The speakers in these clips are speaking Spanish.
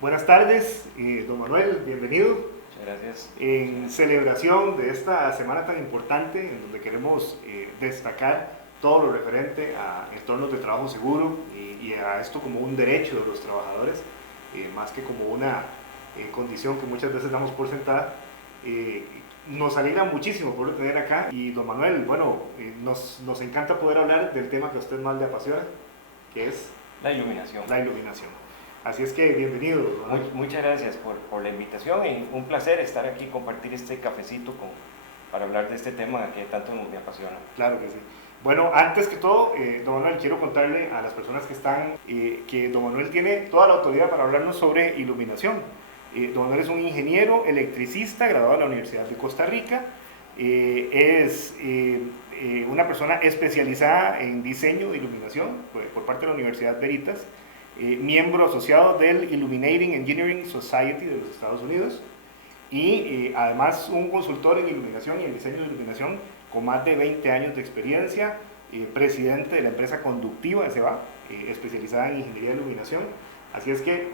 Buenas tardes, don Manuel, bienvenido. Muchas gracias. En celebración de esta semana tan importante, en donde queremos destacar todo lo referente a entornos de trabajo seguro y a esto como un derecho de los trabajadores, más que como una condición que muchas veces damos por sentada. Nos alegra muchísimo poderlo tener acá y don Manuel, bueno, nos encanta poder hablar del tema que a usted más le apasiona, que es La iluminación. la iluminación. Así es que bienvenido, don Manuel. Muchas gracias por la invitación y un placer estar aquí y compartir este cafecito para hablar de este tema que tanto me apasiona. Claro que sí. Bueno, antes que todo, don Manuel, quiero contarle a las personas que están que don Manuel tiene toda la autoridad para hablarnos sobre iluminación. Don Manuel es un ingeniero electricista graduado de la Universidad de Costa Rica. Es una persona especializada en diseño de iluminación por parte de la Universidad Veritas, miembro asociado del Illuminating Engineering Society de los Estados Unidos y además un consultor en iluminación y en diseño de iluminación con más de 20 años de experiencia, presidente de la empresa Conductiva de SEBA, especializada en ingeniería de iluminación. Así es que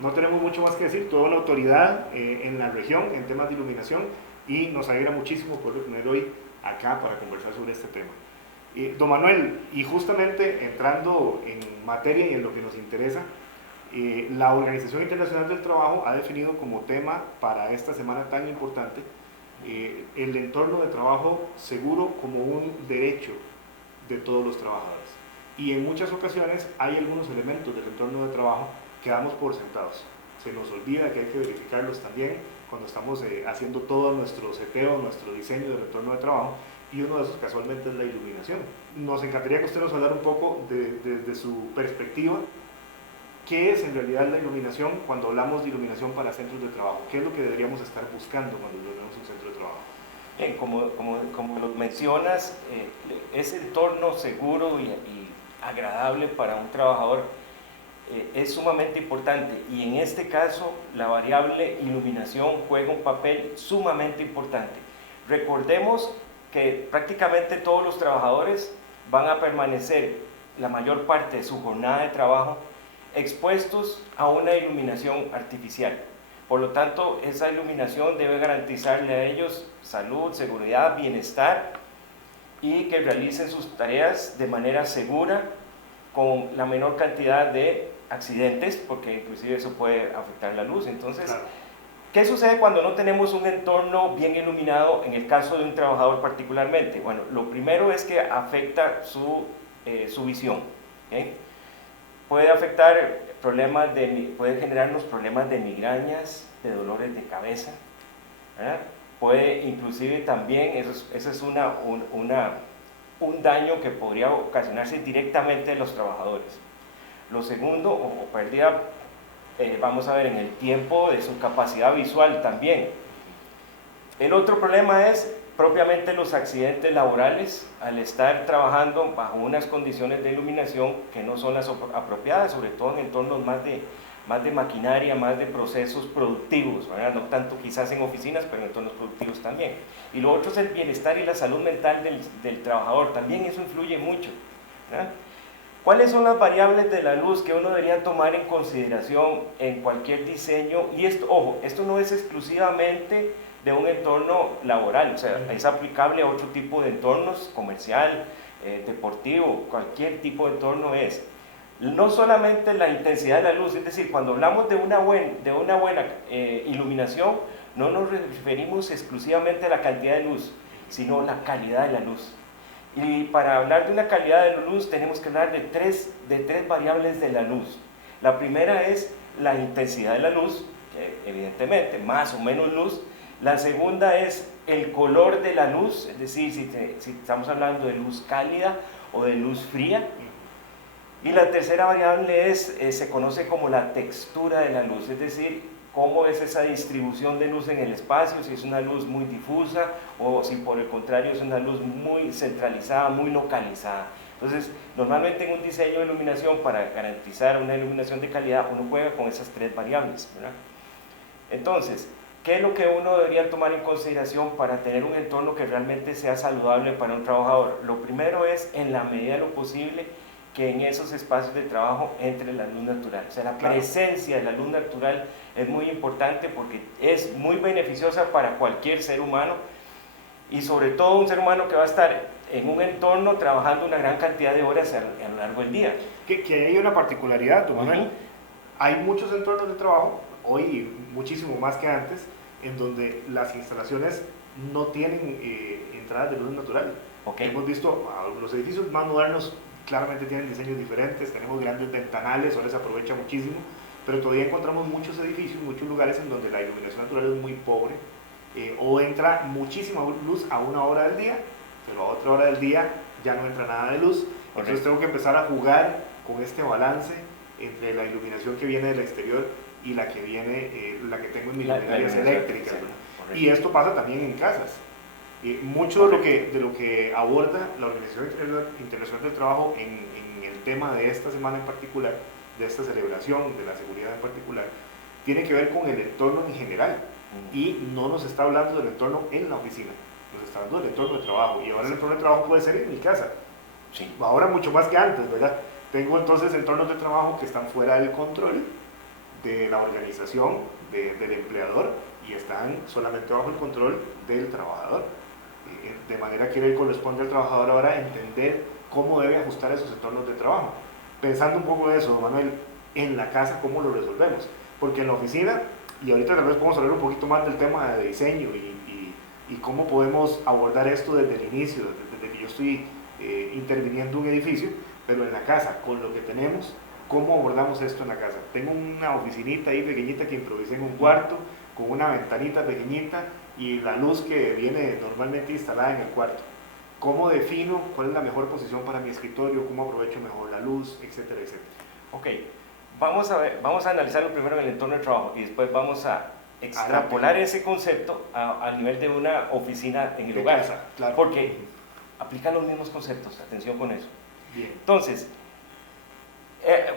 no tenemos mucho más que decir, toda una autoridad en la región en temas de iluminación y nos alegra muchísimo poder tener hoy acá para conversar sobre este tema. Don Manuel, y justamente entrando en materia y en lo que nos interesa, la Organización Internacional del Trabajo ha definido como tema para esta semana tan importante el entorno de trabajo seguro como un derecho de todos los trabajadores. Y en muchas ocasiones hay algunos elementos del entorno de trabajo que damos por sentados. Se nos olvida que hay que verificarlos también cuando estamos haciendo todo nuestro seteo, nuestro diseño del entorno de trabajo, y uno de esos casualmente es la iluminación. Nos encantaría que usted nos hablara un poco desde su perspectiva. ¿Qué es en realidad la iluminación cuando hablamos de iluminación para centros de trabajo? ¿Qué es lo que deberíamos estar buscando cuando tenemos un centro de trabajo? Bien, como lo mencionas, ese entorno seguro y agradable para un trabajador es sumamente importante y en este caso la variable iluminación juega un papel sumamente importante. Recordemos que prácticamente todos los trabajadores van a permanecer la mayor parte de su jornada de trabajo expuestos a una iluminación artificial. Por lo tanto, esa iluminación debe garantizarle a ellos salud, seguridad, bienestar y que realicen sus tareas de manera segura con la menor cantidad de accidentes, porque inclusive eso puede afectar la luz. Entonces, claro. ¿Qué sucede cuando no tenemos un entorno bien iluminado en el caso de un trabajador particularmente? Bueno, lo primero es que afecta su visión. ¿Okay? Puede afectar puede generarnos problemas de migrañas, de dolores de cabeza, ¿verdad? Puede inclusive también, eso es un daño que podría ocasionarse directamente en los trabajadores. Lo segundo, o pérdida, vamos a ver, en el tiempo de su capacidad visual también. El otro problema es propiamente los accidentes laborales al estar trabajando bajo unas condiciones de iluminación que no son las apropiadas, sobre todo en entornos más de maquinaria, más de procesos productivos, ¿verdad? No tanto quizás en oficinas, pero en entornos productivos también. Y lo otro es el bienestar y la salud mental del trabajador, también eso influye mucho, ¿verdad? ¿Cuáles son las variables de la luz que uno debería tomar en consideración en cualquier diseño? Y esto, ojo, esto no es exclusivamente de un entorno laboral, o sea, es aplicable a otro tipo de entornos, comercial, deportivo, cualquier tipo de entorno es. No solamente la intensidad de la luz, es decir, cuando hablamos de una buena iluminación, no nos referimos exclusivamente a la cantidad de luz, sino la calidad de la luz. Y para hablar de una calidad de la luz tenemos que hablar de tres variables de la luz. La primera es la intensidad de la luz, evidentemente, más o menos luz. La segunda es el color de la luz, es decir, si estamos hablando de luz cálida o de luz fría. Y la tercera variable se conoce como la textura de la luz, es decir, cómo es esa distribución de luz en el espacio, si es una luz muy difusa o si por el contrario es una luz muy centralizada, muy localizada. Entonces, normalmente en un diseño de iluminación, para garantizar una iluminación de calidad, uno juega con esas tres variables, ¿verdad? Entonces, ¿qué es lo que uno debería tomar en consideración para tener un entorno que realmente sea saludable para un trabajador? Lo primero es, en la medida de lo posible, que en esos espacios de trabajo entre la luz natural. O sea, la presencia de la luz natural es muy importante porque es muy beneficiosa para cualquier ser humano y sobre todo un ser humano que va a estar en un entorno trabajando una gran cantidad de horas a lo largo del día. Que hay una particularidad, don Manuel. Hay muchos entornos de trabajo, hoy muchísimo más que antes, en donde las instalaciones no tienen entradas de luz natural. Hemos visto los edificios más modernos claramente tienen diseños diferentes, tenemos grandes ventanales, ahora se aprovecha muchísimo, pero todavía encontramos muchos edificios, muchos lugares en donde la iluminación natural es muy pobre, o entra muchísima luz a una hora del día, pero a otra hora del día ya no entra nada de luz. Entonces tengo que empezar a jugar con este balance entre la iluminación que viene del exterior y la que viene, la que tengo en mis luminarias eléctricas. Sí, y esto pasa también en casas. Mucho de lo que aborda la Organización Internacional del Trabajo en el tema de esta semana en particular, de esta celebración de la seguridad en particular, tiene que ver con el entorno en general. Y no nos está hablando del entorno en la oficina, nos está hablando del entorno de trabajo. Y ahora el entorno de trabajo puede ser en mi casa. Sí. Ahora mucho más que antes, ¿verdad? Tengo entonces entornos de trabajo que están fuera del control de la organización, del empleador, y están solamente bajo el control del trabajador. De manera que le corresponde al trabajador ahora entender cómo debe ajustar esos entornos de trabajo. Pensando un poco de eso, Manuel, en la casa, ¿cómo lo resolvemos? Porque en la oficina, y ahorita tal vez podemos hablar un poquito más del tema de diseño y cómo podemos abordar esto desde el inicio, desde que yo estoy interviniendo un edificio, pero en la casa, con lo que tenemos, ¿cómo abordamos esto en la casa? Tengo una oficinita ahí pequeñita que improvisé en un cuarto, con una ventanita pequeñita y la luz que viene normalmente instalada en el cuarto. ¿Cómo defino cuál es la mejor posición para mi escritorio? ¿Cómo aprovecho mejor la luz? Etcétera, etcétera. Ok, vamos a analizarlo primero en el entorno de trabajo y después vamos a extrapolar ese concepto al nivel de una oficina en el hogar. Casa, claro. Porque aplican los mismos conceptos, atención con eso. Bien. Entonces,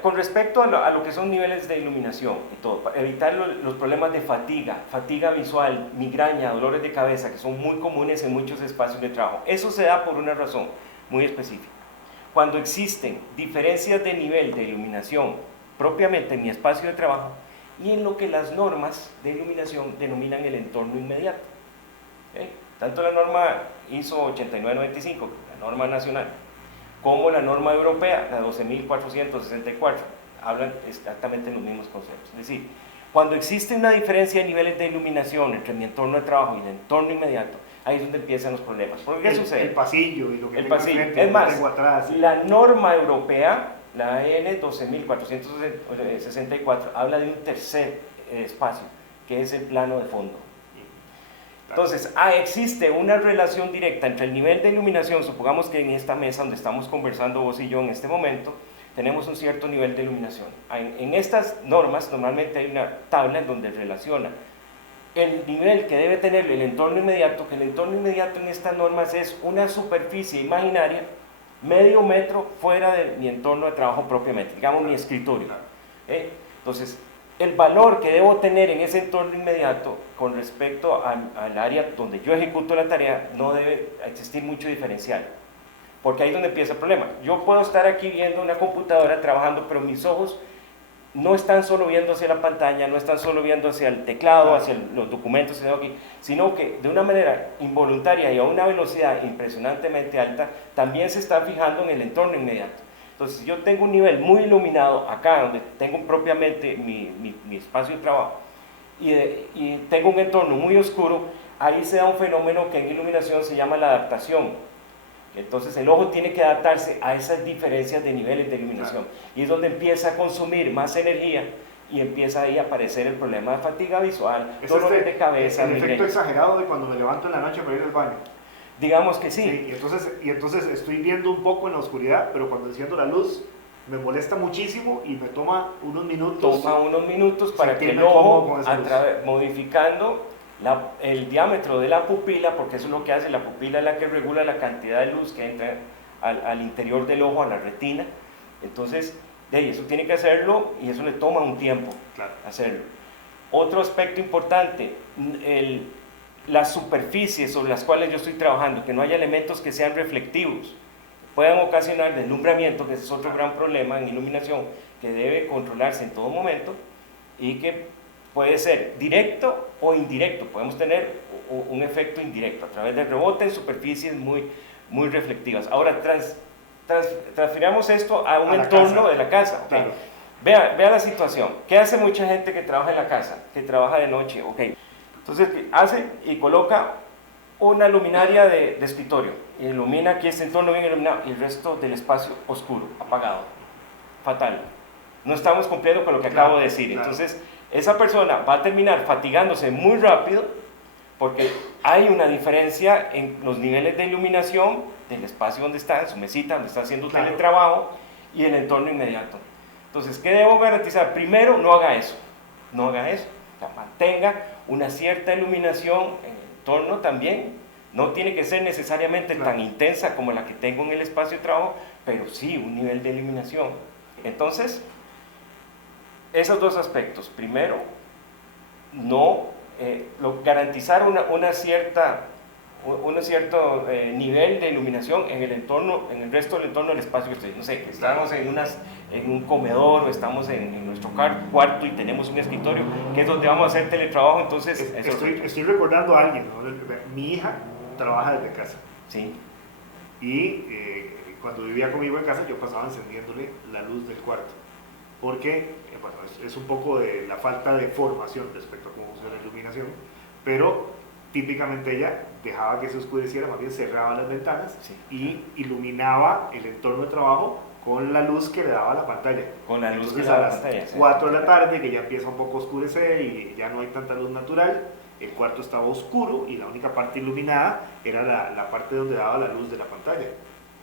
con respecto a lo que son niveles de iluminación y todo, para evitar los problemas de fatiga visual, migraña, dolores de cabeza, que son muy comunes en muchos espacios de trabajo, eso se da por una razón muy específica. Cuando existen diferencias de nivel de iluminación propiamente en mi espacio de trabajo y en lo que las normas de iluminación denominan el entorno inmediato. ¿Okay? Tanto la norma ISO 8995, la norma nacional, como la norma europea, la 12.464, hablan exactamente los mismos conceptos. Es decir, cuando existe una diferencia de niveles de iluminación entre mi entorno de trabajo y el entorno inmediato, ahí es donde empiezan los problemas. ¿Por qué sucede? El pasillo y lo que tengo frente, es más, tengo atrás. La norma europea, la EN 12.464, habla de un tercer espacio, que es el plano de fondo. Entonces, existe una relación directa entre el nivel de iluminación. Supongamos que en esta mesa donde estamos conversando vos y yo en este momento, tenemos un cierto nivel de iluminación. En estas normas normalmente hay una tabla en donde relaciona el nivel que debe tener el entorno inmediato, que el entorno inmediato en estas normas es una superficie imaginaria medio metro fuera de mi entorno de trabajo propiamente, digamos mi escritorio. Entonces, el valor que debo tener en ese entorno inmediato con respecto al área donde yo ejecuto la tarea, no debe existir mucho diferencial, porque ahí es donde empieza el problema. Yo puedo estar aquí viendo una computadora trabajando, pero mis ojos no están solo viendo hacia la pantalla, no están solo viendo hacia el teclado, hacia los documentos que tengo aquí, sino que de una manera involuntaria y a una velocidad impresionantemente alta, también se está fijando en el entorno inmediato. Entonces, si yo tengo un nivel muy iluminado acá, donde tengo propiamente mi espacio de trabajo, y tengo un entorno muy oscuro, ahí se da un fenómeno que en iluminación se llama la adaptación. Entonces, el ojo tiene que adaptarse a esas diferencias de niveles de iluminación. Claro. Y es donde empieza a consumir más energía y empieza ahí a aparecer el problema de fatiga visual, dolores de cabeza. El efecto exagerado de cuando me levanto en la noche para ir al baño. Digamos que sí. Sí, y entonces estoy viendo un poco en la oscuridad, pero cuando enciendo la luz me molesta muchísimo y me toma unos minutos. Toma unos minutos para que el ojo, modificando el diámetro de la pupila, porque eso es lo que hace, la pupila es la que regula la cantidad de luz que entra al interior del ojo, a la retina. Entonces, eso tiene que hacerlo y eso le toma un tiempo hacerlo. Otro aspecto importante, las superficies sobre las cuales yo estoy trabajando, que no haya elementos que sean reflectivos. puedan ocasionar deslumbramiento, que ese es otro gran problema en iluminación, que debe controlarse en todo momento y que puede ser directo o indirecto. Podemos tener un efecto indirecto a través del rebote en superficies muy reflectivas. Ahora, transfiramos esto a un entorno de la casa. Okay. Claro. Vea la situación. ¿Qué hace mucha gente que trabaja en la casa, que trabaja de noche? Okay. Entonces, hace y coloca una luminaria de escritorio y ilumina aquí este entorno bien iluminado y el resto del espacio oscuro, apagado. Fatal. No estamos cumpliendo con lo que acabo de decir. Entonces, esa persona va a terminar fatigándose muy rápido porque hay una diferencia en los niveles de iluminación del espacio donde está, en su mesita, donde está haciendo teletrabajo, y el entorno inmediato. Entonces, ¿qué debo garantizar? Primero, no haga eso. No haga eso. O sea, mantenga una cierta iluminación en el entorno también. No tiene que ser necesariamente tan intensa como la que tengo en el espacio de trabajo, pero sí un nivel de iluminación. Entonces, esos dos aspectos. Primero, garantizar un cierto nivel de iluminación en el entorno, en el resto del entorno del espacio que estoy. No sé, que estamos en un comedor o estamos en nuestro cuarto y tenemos un escritorio, que es donde vamos a hacer teletrabajo, entonces... Estoy recordando a alguien, ¿no? Mi hija trabaja desde casa. Sí. Y cuando vivía conmigo en casa, yo pasaba encendiéndole la luz del cuarto. Porque, bueno, es un poco de la falta de formación respecto a cómo funciona la iluminación, pero típicamente ella dejaba que se oscureciera, más bien cerraba las ventanas y iluminaba el entorno de trabajo con la luz que le daba la pantalla. Con la luz Entonces, que le daba a la pantalla. las 4 de la tarde, que ya empieza un poco a oscurecer y ya no hay tanta luz natural, el cuarto estaba oscuro y la única parte iluminada era la parte donde daba la luz de la pantalla.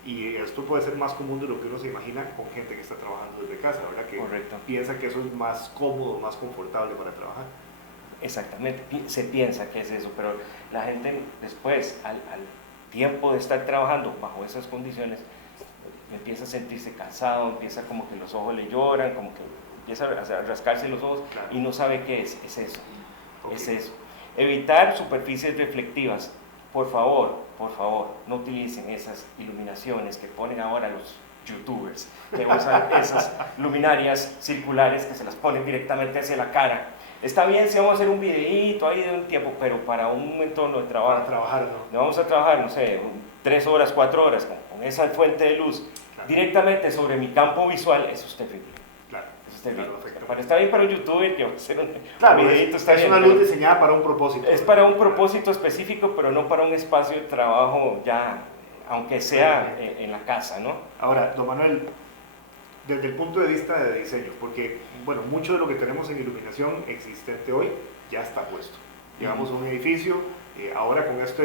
Y esto puede ser más común de lo que uno se imagina con gente que está trabajando desde casa, ¿verdad? Que Correcto. piensa que eso es más cómodo, más confortable para trabajar. Exactamente, se piensa que es eso, pero la gente después, al tiempo de estar trabajando bajo esas condiciones, empieza a sentirse cansado, empieza como que los ojos le lloran, como que empieza a rascarse los ojos y no sabe qué es eso. Okay. Es eso. Evitar superficies reflectivas. Por favor, no utilicen esas iluminaciones que ponen ahora los youtubers, que usan esas luminarias circulares que se las ponen directamente hacia la cara. Está bien si vamos a hacer un videíto ahí de un tiempo, pero para un entorno de trabajo. Para trabajar, ¿no? Vamos a trabajar, no sé, 3 horas, 4 horas con esa fuente de luz directamente sobre mi campo visual, eso es terrible. Claro. Eso es terrible. Claro, está bien para un youtuber que va a hacer un videíto, está bien. Es una luz diseñada para un propósito. Es para un propósito específico, pero no para un espacio de trabajo ya, aunque sea en la casa, ¿no? Ahora, don Manuel, desde el punto de vista de diseño, porque, bueno, mucho de lo que tenemos en iluminación existente hoy ya está puesto. Llevamos un edificio, ahora con esto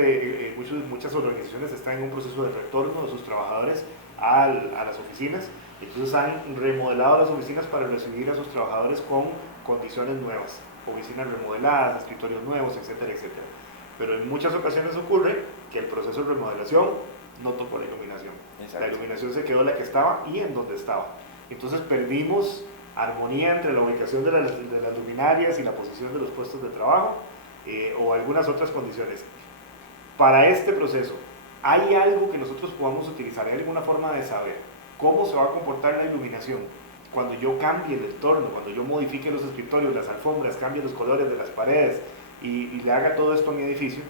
muchas organizaciones están en un proceso de retorno de sus trabajadores a las oficinas, entonces han remodelado las oficinas para recibir a sus trabajadores con condiciones nuevas, oficinas remodeladas, escritorios nuevos, etcétera, etcétera. Pero en muchas ocasiones ocurre que el proceso de remodelación no tocó la iluminación. Exacto. La iluminación se quedó la que estaba y en donde estaba. Entonces perdimos armonía entre la ubicación de las luminarias y la posición de los puestos de trabajo o algunas otras condiciones. Para este proceso, ¿hay algo que nosotros podamos utilizar? ¿Hay alguna forma de saber cómo se va a comportar la iluminación cuando yo cambie el entorno, cuando yo modifique los escritorios, las alfombras, cambie los colores de las paredes y le haga todo esto a mi edificio?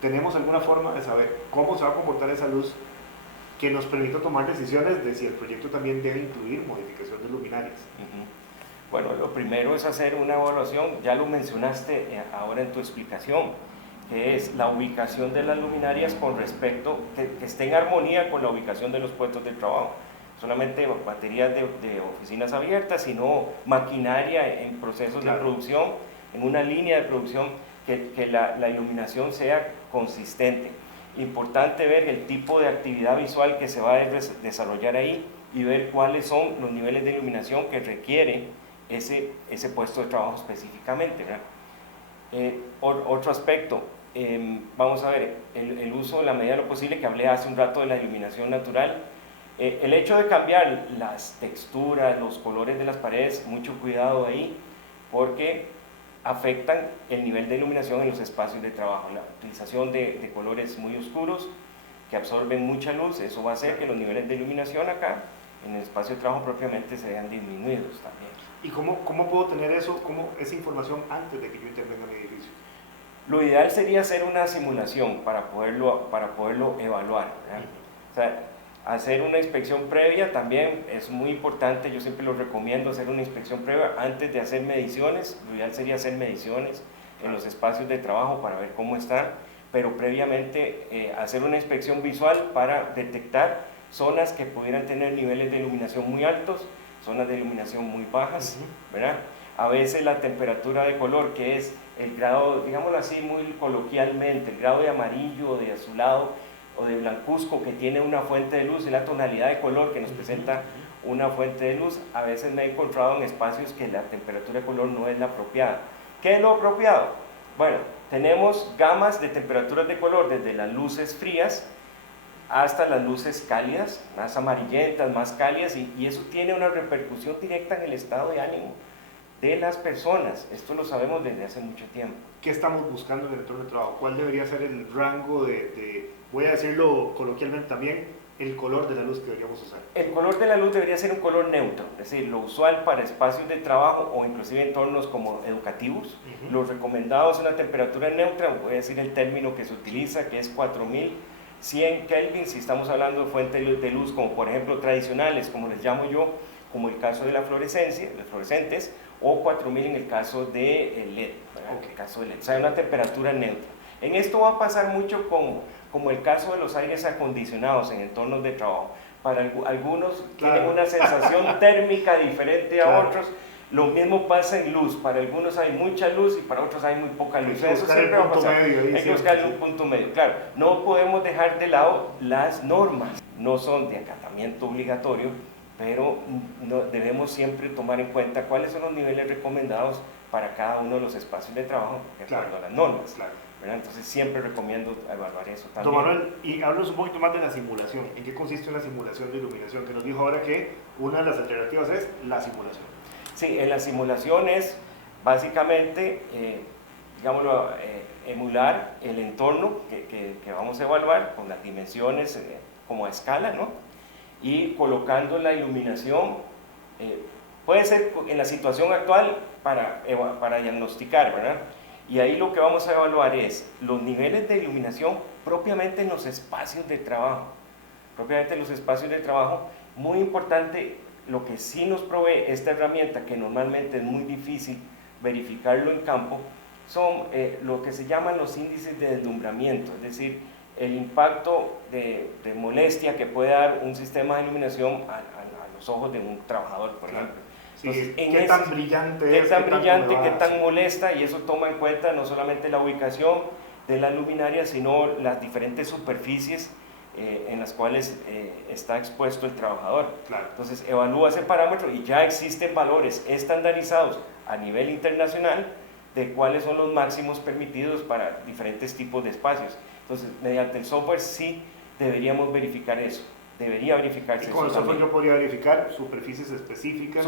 ¿Tenemos alguna forma de saber cómo se va a comportar esa luz que nos permita tomar decisiones de si el proyecto también debe incluir modificación de luminarias? Bueno, lo primero es hacer una evaluación, ya lo mencionaste ahora en tu explicación, que es la ubicación de las luminarias con respecto, que esté en armonía con la ubicación de los puestos de trabajo. Solamente baterías de oficinas abiertas, sino maquinaria en procesos de producción, en una línea de producción, que la iluminación sea consistente. Importante ver el tipo de actividad visual que se va a desarrollar ahí y ver cuáles son los niveles de iluminación que requiere ese puesto de trabajo específicamente, ¿verdad? Otro aspecto, vamos a ver, el uso en la medida de lo posible, que hablé hace un rato de la iluminación natural. El hecho de cambiar las texturas, los colores de las paredes, mucho cuidado ahí, porque afectan el nivel de iluminación en los espacios de trabajo. La utilización de colores muy oscuros que absorben mucha luz, eso va a hacer que los niveles de iluminación acá, en el espacio de trabajo propiamente, se vean disminuidos también. ¿Y cómo puedo tener esa información antes de que yo intervenga en mi edificio? Lo ideal sería hacer una simulación para poderlo evaluar, ¿verdad? O sea, hacer una inspección previa también es muy importante, yo siempre lo recomiendo hacer una inspección previa antes de hacer mediciones. Lo ideal sería hacer mediciones en los espacios de trabajo para ver cómo están, pero previamente hacer una inspección visual para detectar zonas que pudieran tener niveles de iluminación muy altos, zonas de iluminación muy bajas, ¿verdad? A veces la temperatura de color, que es el grado, digámoslo así muy coloquialmente, el grado de amarillo o de azulado o de blancuzco que tiene una fuente de luz, y la tonalidad de color que nos presenta una fuente de luz, a veces me he encontrado en espacios que la temperatura de color no es la apropiada. ¿Qué es lo apropiado? Bueno, tenemos gamas de temperaturas de color desde las luces frías hasta las luces cálidas, más amarillentas, más cálidas, y eso tiene una repercusión directa en el estado de ánimo de las personas. Esto lo sabemos desde hace mucho tiempo. ¿Qué estamos buscando en el entorno de trabajo? ¿Cuál debería ser el rango voy a decirlo coloquialmente también, el color de la luz que deberíamos usar? El color de la luz debería ser un color neutro, es decir, lo usual para espacios de trabajo o inclusive entornos como educativos. Lo recomendado es una temperatura neutra, voy a decir el término que se utiliza, que es 4100 Kelvin, si estamos hablando de fuentes de luz como por ejemplo tradicionales, como les llamo yo, como el caso de la fluorescencia, de fluorescentes, o 4000 en el caso de LED, en el caso de LED, o sea, una temperatura neutra. En esto va a pasar mucho como el caso de los aires acondicionados en entornos de trabajo. Para algunos tienen una sensación térmica diferente a otros. Lo mismo pasa en luz, para algunos hay mucha luz y para otros hay muy poca luz. Eso siempre va a pasar. Hay que buscar un punto medio. Claro, no podemos dejar de lado las normas, no son de acatamiento obligatorio, pero debemos siempre tomar en cuenta cuáles son los niveles recomendados para cada uno de los espacios de trabajo de acuerdo a las normas. ¿Verdad? Entonces siempre recomiendo evaluar eso también. Don Manuel, y háblanos un poquito más de la simulación. ¿En qué consiste una simulación de iluminación? Que nos dijo ahora que una de las alternativas es la simulación. Sí, en la simulación es básicamente, digámoslo, emular el entorno que vamos a evaluar con las dimensiones como a escala, ¿no? Y colocando la iluminación, puede ser en la situación actual para diagnosticar, ¿verdad? Y ahí lo que vamos a evaluar es los niveles de iluminación propiamente en los espacios de trabajo. Propiamente en los espacios de trabajo, muy importante, lo que sí nos provee esta herramienta, que normalmente es muy difícil verificarlo en campo, son lo que se llaman los índices de deslumbramiento, es decir, el impacto de molestia que puede dar un sistema de iluminación a los ojos de un trabajador, por ejemplo. Sí, qué tan brillante es, qué tan molesta, y eso toma en cuenta no solamente la ubicación de la luminaria, sino las diferentes superficies en las cuales está expuesto el trabajador. Entonces evalúa ese parámetro y ya existen valores estandarizados a nivel internacional de cuáles son los máximos permitidos para diferentes tipos de espacios. Entonces, mediante el software sí deberíamos verificar eso. Debería verificarse. Y con el software yo podría verificar superficies específicas.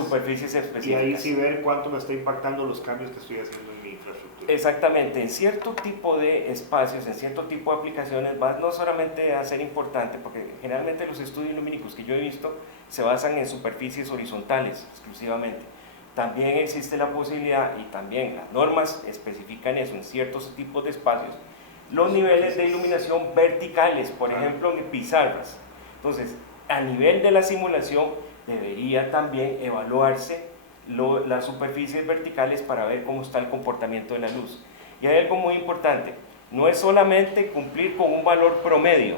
Y ahí sí ver cuánto me está impactando los cambios que estoy haciendo en mi infraestructura. Exactamente. En cierto tipo de espacios, en cierto tipo de aplicaciones, va no solamente a ser importante, porque generalmente los estudios lumínicos que yo he visto se basan en superficies horizontales exclusivamente. También existe la posibilidad, y también las normas especifican eso en ciertos tipos de espacios, los niveles de iluminación verticales, por ejemplo en pizarras. Entonces, a nivel de la simulación debería también evaluarse las superficies verticales para ver cómo está el comportamiento de la luz. Y hay algo muy importante, no es solamente cumplir con un valor promedio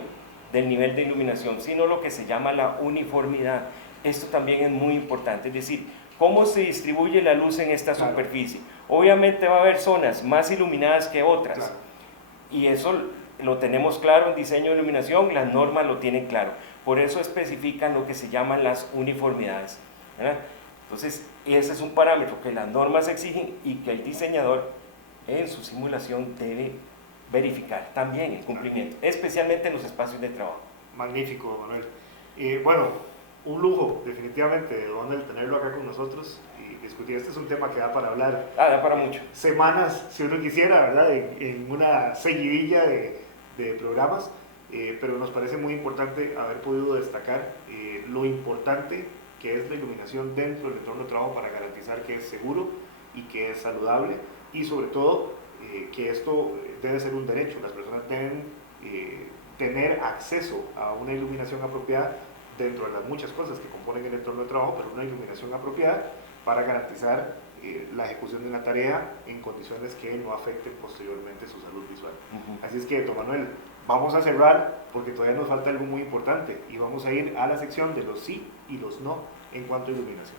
del nivel de iluminación, sino lo que se llama la uniformidad. Esto también es muy importante, es decir, cómo se distribuye la luz en esta superficie. Obviamente va a haber zonas más iluminadas que otras, y eso lo tenemos claro en diseño de iluminación, las normas lo tienen claro. Por eso especifican lo que se llaman las uniformidades, ¿verdad? Entonces, ese es un parámetro que las normas exigen y que el diseñador en su simulación debe verificar también el cumplimiento, especialmente en los espacios de trabajo. Magnífico, Manuel. Bueno, un lujo, definitivamente, don Manuel, tenerlo acá con nosotros y discutir. Este es un tema que da para hablar. Da para mucho. Semanas, si uno quisiera, ¿verdad? En una seguidilla de programas. pero nos parece muy importante haber podido destacar lo importante que es la iluminación dentro del entorno de trabajo para garantizar que es seguro y que es saludable, y sobre todo que esto debe ser un derecho. Las personas deben tener acceso a una iluminación apropiada dentro de las muchas cosas que componen el entorno de trabajo, pero una iluminación apropiada para garantizar la ejecución de una tarea en condiciones que no afecten posteriormente su salud visual. Así es que, don Manuel, vamos a cerrar porque todavía nos falta algo muy importante y vamos a ir a la sección de los sí y los no en cuanto a iluminación.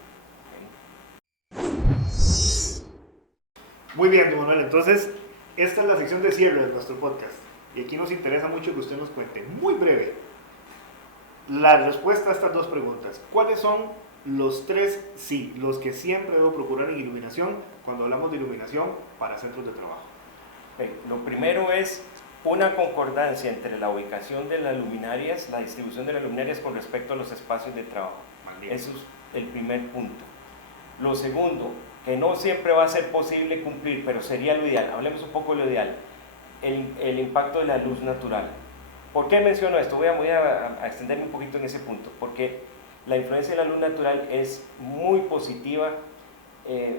Muy bien, don Manuel, entonces esta es la sección de cierre de nuestro podcast y aquí nos interesa mucho que usted nos cuente, muy breve, la respuesta a estas dos preguntas. ¿Cuáles son los 3 sí, los que siempre debo procurar en iluminación cuando hablamos de iluminación para centros de trabajo? Lo primero es una concordancia entre la ubicación de las luminarias, la distribución de las luminarias con respecto a los espacios de trabajo. Magnífico. Eso es el primer punto. Lo segundo, que no siempre va a ser posible cumplir, pero sería lo ideal. Hablemos un poco de lo ideal. El impacto de la luz natural. ¿Por qué menciono esto? Voy a extenderme un poquito en ese punto. Porque la influencia de la luz natural es muy positiva,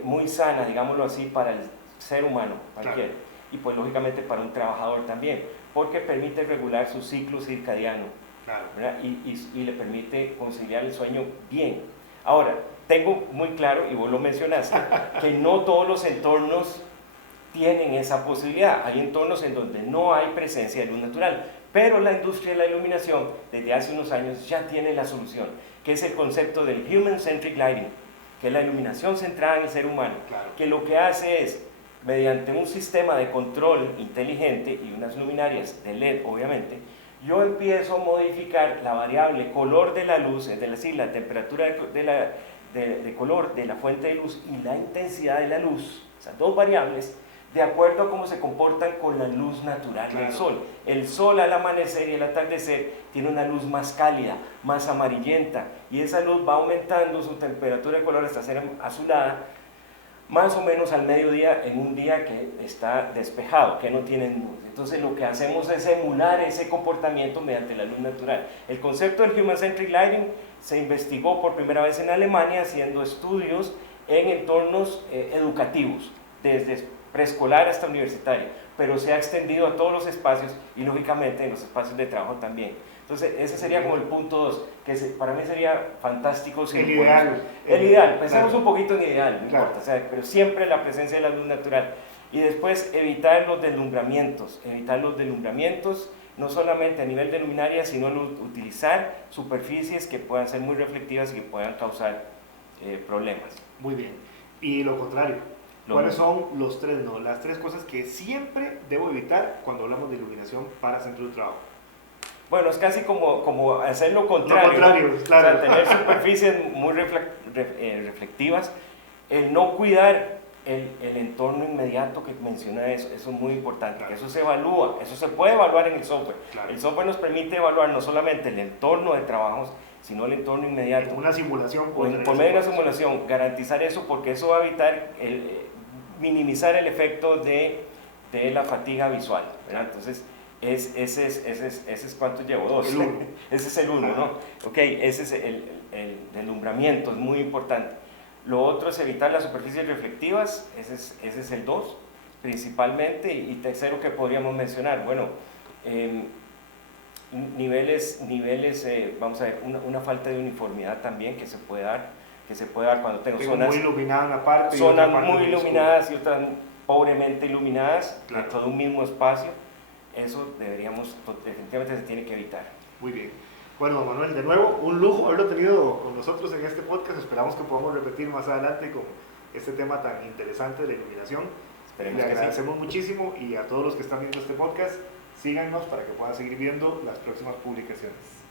muy sana, digámoslo así, para el ser humano, cualquiera. Claro. Y pues lógicamente para un trabajador también, porque permite regular su ciclo circadiano. Claro. Y le permite conciliar el sueño bien. Ahora, tengo muy claro, y vos lo mencionaste, que no todos los entornos tienen esa posibilidad. Hay entornos en donde no hay presencia de luz natural, pero la industria de la iluminación desde hace unos años ya tiene la solución, que es el concepto del Human Centric Lighting, que es la iluminación centrada en el ser humano, claro. Que lo que hace es, mediante un sistema de control inteligente y unas luminarias de LED, obviamente, yo empiezo a modificar la variable color de la luz, es decir, la temperatura de color de la fuente de luz y la intensidad de la luz, esas dos variables, de acuerdo a cómo se comportan con la luz natural del sol. El sol al amanecer y al atardecer tiene una luz más cálida, más amarillenta, y esa luz va aumentando su temperatura de color hasta ser azulada, más o menos al mediodía en un día que está despejado, que no tiene nubes. Entonces lo que hacemos es emular ese comportamiento mediante la luz natural. El concepto del Human Centric Lighting se investigó por primera vez en Alemania haciendo estudios en entornos educativos, desde preescolar hasta universitario, pero se ha extendido a todos los espacios y lógicamente en los espacios de trabajo también. Entonces ese sería como el punto 2, que para mí sería fantástico. El ideal. El ideal, pensemos un poquito en ideal, no importa, o sea, pero siempre la presencia de la luz natural. Y después evitar los deslumbramientos, no solamente a nivel de luminaria, sino utilizar superficies que puedan ser muy reflectivas y que puedan causar problemas. Muy bien. Y lo contrario, ¿cuáles son los 3 no? Las 3 cosas que siempre debo evitar cuando hablamos de iluminación para centros de trabajo. Bueno, es casi como hacer lo contrario, claro. O sea, tener superficies muy reflectivas, el no cuidar el entorno inmediato que menciona eso es muy importante, claro. Que eso se evalúa, eso se puede evaluar en el software. Claro. El software nos permite evaluar no solamente el entorno de trabajos, sino el entorno inmediato. Como una simulación. Por medio de una simulación, garantizar eso, porque eso va a evitar minimizar el efecto de la fatiga visual, ¿verdad? Entonces, ese es ¿cuánto llevo? 2. Ese es el 1, ¿no? Ok, ese es el deslumbramiento, es muy importante. Lo otro es evitar las superficies reflectivas, ese es el 2, principalmente. Y tercero que podríamos mencionar, bueno, niveles vamos a ver, una falta de uniformidad también que se puede dar cuando tengo zonas muy iluminadas una parte, zonas muy iluminadas y otras pobremente iluminadas, claro. Dentro de un mismo espacio. Eso definitivamente se tiene que evitar. Muy bien. Bueno, don Manuel, de nuevo, un lujo haberlo tenido con nosotros en este podcast. Esperamos que podamos repetir más adelante con este tema tan interesante de la iluminación. Le agradecemos muchísimo, y a todos los que están viendo este podcast, síganos para que puedan seguir viendo las próximas publicaciones.